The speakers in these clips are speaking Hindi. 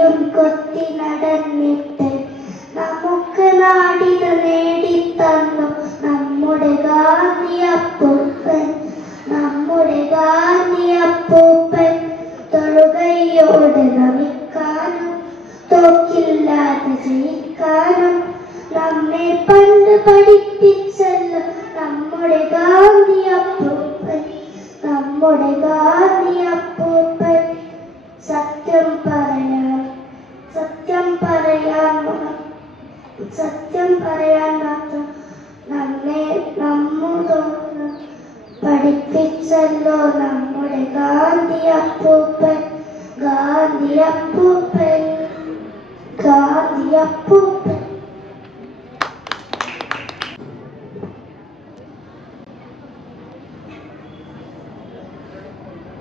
കയ്യിലും കൊത്തി നടന്നിട്ട് നമുക്ക് നാടിന നേടിത്തന്നു. നമ്മുടെ ഗാന്ധിയപ്പൂപ്പൻ നമ്മുടെ ഗാ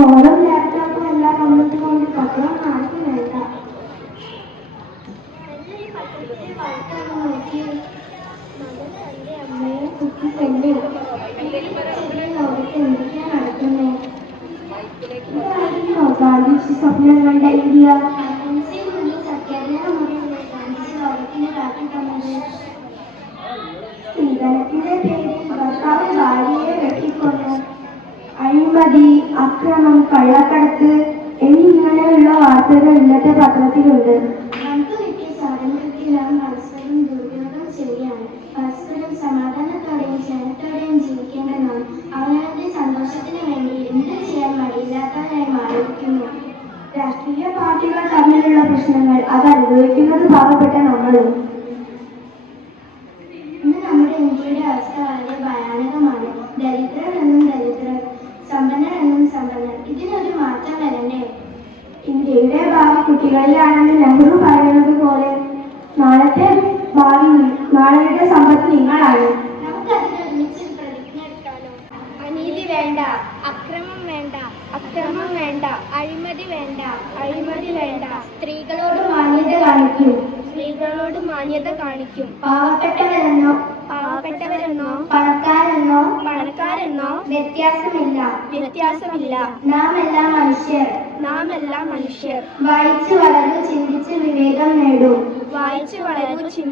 come കുട്ടികൾ തമ്മിലുള്ള പ്രശ്നങ്ങൾ അത് അനുഭവിക്കുന്നത് പാവപ്പെട്ട നമ്മളും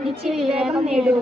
പഠിച്ച് വിവേകം നേടുക.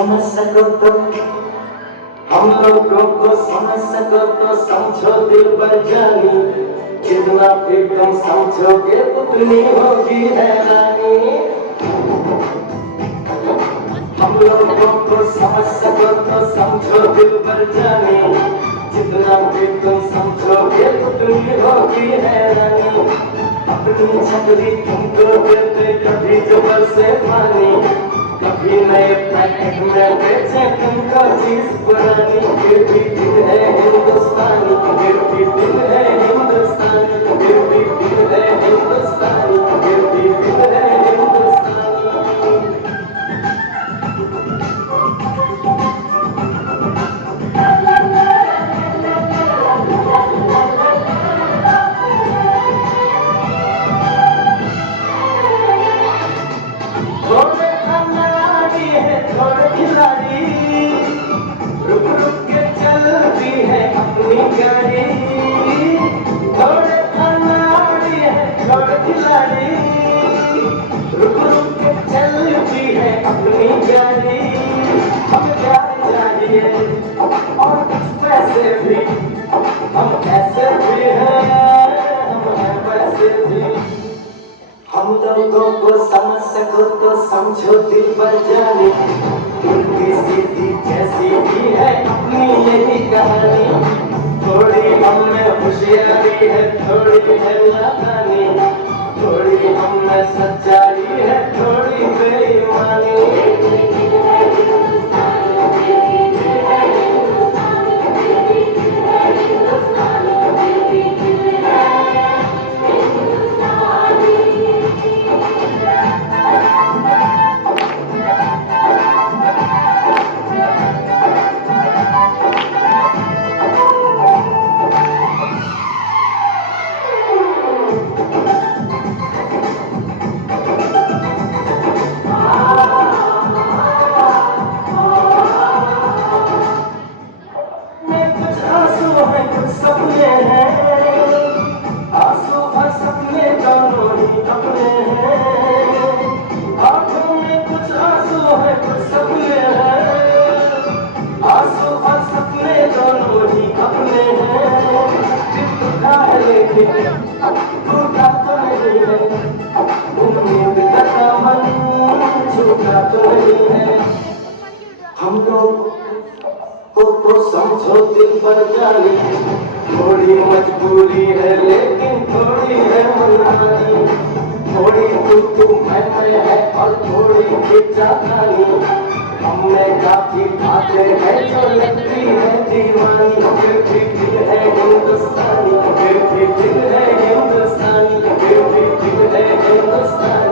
समझ सको तो हम लोगों को समझ सको तो समझो दिल पर जानी जितना भी तुम समझोगे, उतनी होगी हैरानी हम लोगों को समझ सको तो समझो दिल पर जानी जितना भी तुम समझोगे, उतनी होगी हैरानी अपनी छतरी तुमको देते कभी जुबल से पानी में बेचे तुमको चीज़ पुरानी फिर भी दिन है हिंदुस्तानी फिर भी दिन है हिंदुस्तानी फिर भी दिन है हिंदुस्तानी फिर भी हम लोग को तो समझो दिल पर जानी थोड़ी मजबूरी है, लेकिन थोड़ी है मनमानी थोड़ी तू तू मैं मैं है और थोड़ी खिंचातानी हमने काफ़ी बातें हैं जो लगती है दीवानी। फिर भी दिल है हिंदुस्तानी, फिर भी दिल है हिंदुस्तानी, फिर भी दिल है हिंदुस्तानी।